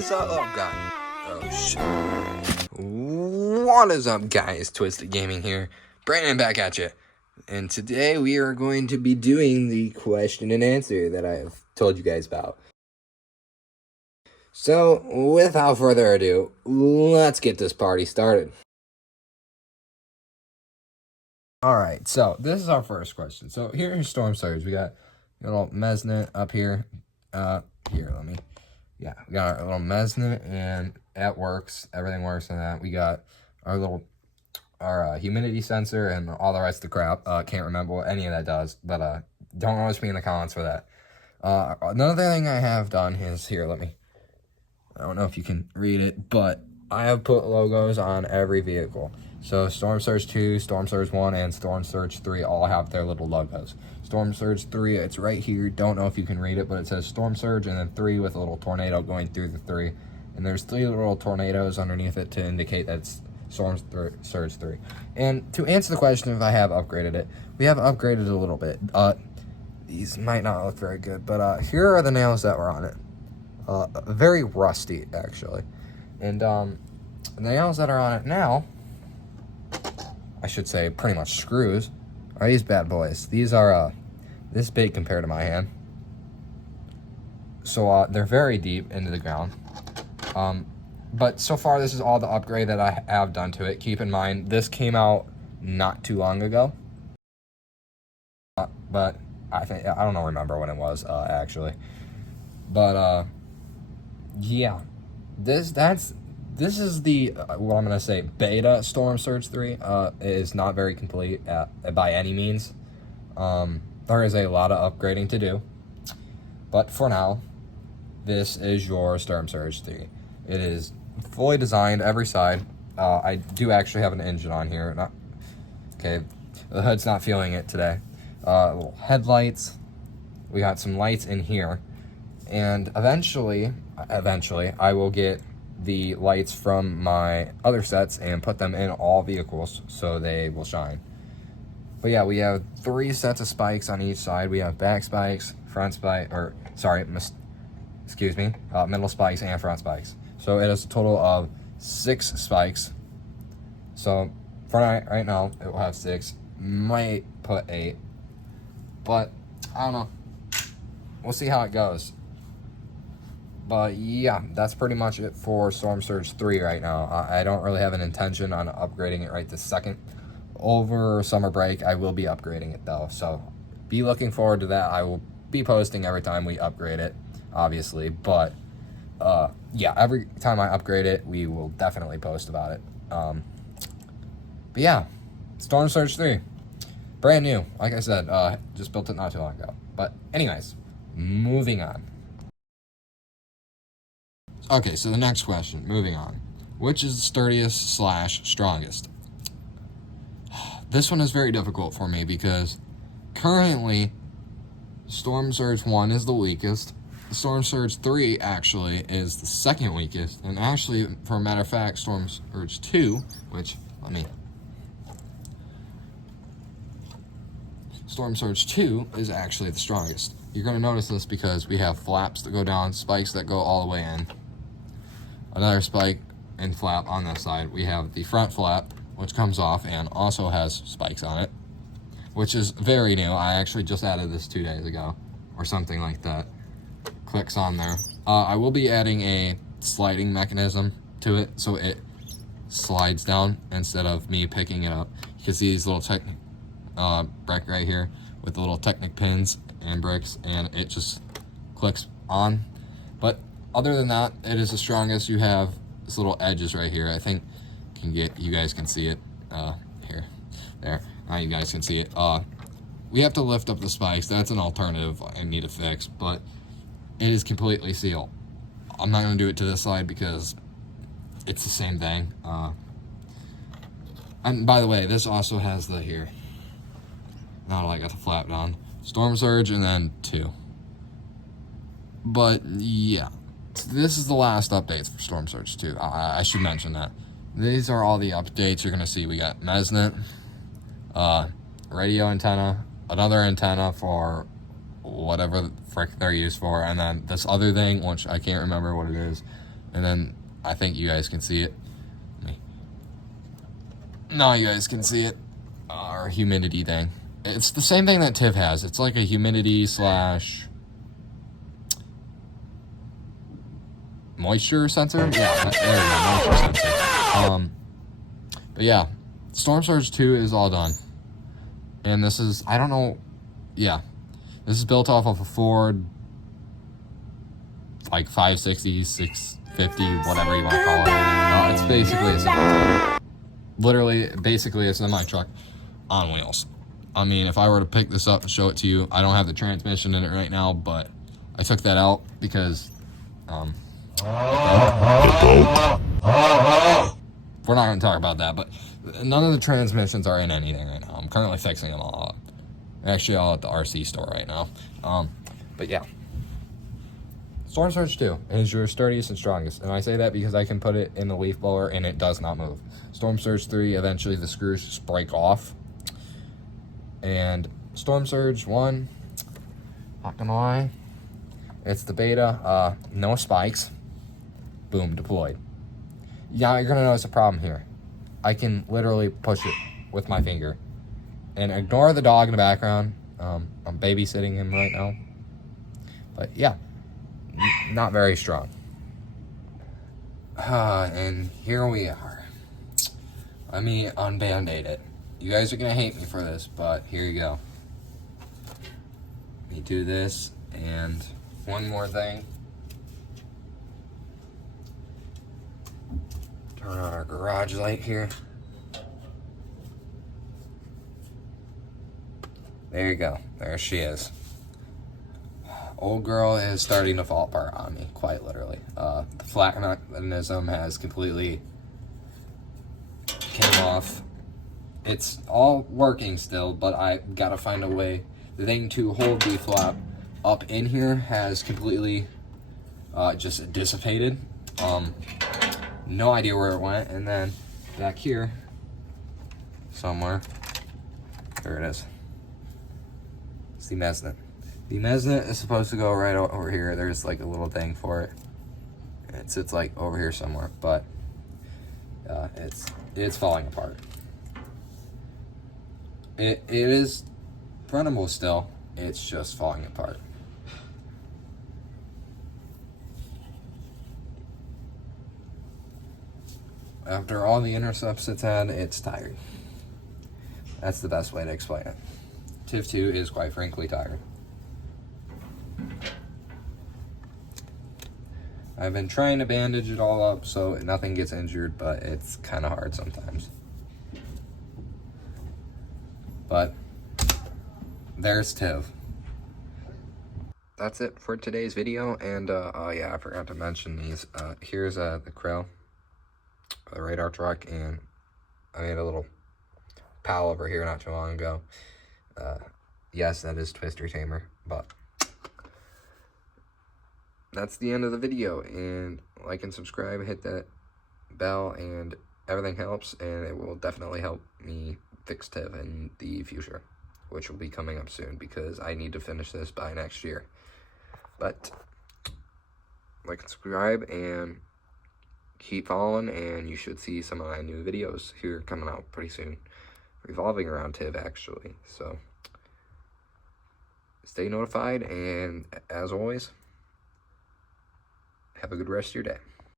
is up, guys? Oh shit! What is up, guys? Twisted Gaming here, Brandon back at you, and today we are going to be doing the question and answer that I have told you guys about. So, without further ado, let's get this party started. Alright, so this is our first question. So here in Storm Surge, we got a little Mesnet up here. We got our little Mesnet, and that works. Everything works on that. We got our humidity sensor and all the rest of the crap. Can't remember what any of that does, but don't roast me in the comments for that. Another thing I have done is here, I don't know if you can read it, but I have put logos on every vehicle. So Storm Surge 2, Storm Surge 1, and Storm Surge 3 all have their little logos. Storm Surge 3, it's right here. Don't know if you can read it, but it says Storm Surge and then 3 with a little tornado going through the 3. And there's 3 little tornadoes underneath it to indicate that it's Storm Surge 3. And to answer the question if I have upgraded it, we have upgraded it a little bit. These might not look very good, but here are the nails that were on it. Very rusty, actually. And the nails that are on it now, I should say pretty much screws, are these bad boys. These are this big compared to my hand. So they're very deep into the ground. But so far this is all the upgrade that I have done to it. Keep in mind, this came out not too long ago. But I don't remember when it was, actually. But yeah, this is the what I'm gonna say beta Storm Surge 3. It is not very complete by any means. There is a lot of upgrading to do, but for now, this is your Storm Surge 3. It is fully designed every side. I do actually have an engine on here. The hood's not feeling it today. Little headlights. We got some lights in here, and eventually, I will get the lights from my other sets and put them in all vehicles so they will shine. But yeah, we have 3 sets of spikes on each side. We have back spikes, middle spikes, and front spikes. So it is a total of 6 spikes. So for right now, it will have 6. Might put 8, but I don't know. We'll see how it goes. But yeah, that's pretty much it for Storm Surge 3 right now. I don't really have an intention on upgrading it right this second. Over summer break, I will be upgrading it though. So be looking forward to that. I will be posting every time we upgrade it, obviously. But yeah, every time I upgrade it, we will definitely post about it. But yeah, Storm Surge 3. Brand new. Like I said, just built it not too long ago. But anyways, moving on. Okay, so the next question, moving on. Which is the sturdiest / strongest? This one is very difficult for me because currently Storm Surge 1 is the weakest. Storm Surge 3 actually is the second weakest. And actually, for a matter of fact, Storm Surge 2, Storm Surge 2 is actually the strongest. You're going to notice this because we have flaps that go down, spikes that go all the way in. Another spike and flap on this side. We have the front flap, which comes off and also has spikes on it, which is very new. I actually just added this 2 days ago or something like that. Clicks on there. I will be adding a sliding mechanism to it so it slides down instead of me picking it up. You can see these little brick right here with the little Technic pins and bricks, and it just clicks on. But other than that, it is the strongest. You have this little edges right here. I think you guys can see it. There. Now you guys can see it. We have to lift up the spikes. That's an alternative I need to fix, but it is completely sealed. I'm not going to do it to this side because it's the same thing. And by the way, this also has the here. Now I got the flap down. Storm Surge and then 2. But yeah. This is the last updates for Storm Surge 2. I should mention that. These are all the updates you're going to see. We got Mesnet, radio antenna, another antenna for whatever the frick they're used for, and then this other thing, which I can't remember what it is. And then I think you guys can see it. No, you guys can see it. Our humidity thing. It's the same thing that TIV has. It's like a humidity slash moisture sensor. Yeah, there we go, moisture sensor. But yeah, Storm Surge 2 is all done. And this is, I don't know, yeah. This is built off of a Ford, like 560, 650, whatever you want to call it. It's basically a semi-truck. Literally, basically a semi-truck on wheels. I mean, if I were to pick this up and show it to you, I don't have the transmission in it right now, but I took that out because, we're not going to talk about that, but none of the transmissions are in anything right now. I'm currently fixing them all up. Actually, all at the RC store right now. But yeah. Storm Surge 2 is your sturdiest and strongest. And I say that because I can put it in the leaf blower and it does not move. Storm Surge 3, eventually the screws just break off. And Storm Surge 1, not gonna lie, it's the beta, no spikes. Boom, deployed. Now you're gonna notice a problem here. I can literally push it with my finger. And ignore the dog in the background. I'm babysitting him right now. But yeah, not very strong. And here we are. Let me unband-aid it. You guys are gonna hate me for this, but here you go. Let me do this, and one more thing. Turn on our garage light here. There you go. There she is. Old girl is starting to fall apart on me, quite literally. The flat mechanism has completely came off. It's all working still, but I gotta find a way. The thing to hold the flap up in here has completely just dissipated. No idea where it went. And then back here somewhere, there it is. It's the Mesnet. The Mesnet is supposed to go right over here. There's like a little thing for it. It sits like over here somewhere, but it's falling apart. It is runnable still. It's just falling apart. After all the intercepts it's had, it's tired. That's the best way to explain it. TIV 2 is quite frankly tired. I've been trying to bandage it all up so nothing gets injured, but it's kind of hard sometimes. But there's TIV. That's it for today's video, and oh yeah, I forgot to mention these. Here's the Crow, the radar truck, and I made a little pal over here not too long ago. Yes, that is Twister Tamer, but that's the end of the video. And like and subscribe, hit that bell, and everything helps, and it will definitely help me fix TIV in the future, which will be coming up soon because I need to finish this by next year. But like and subscribe and keep following, and you should see some of my new videos here coming out pretty soon, revolving around TIV actually. So stay notified, and as always, have a good rest of your day.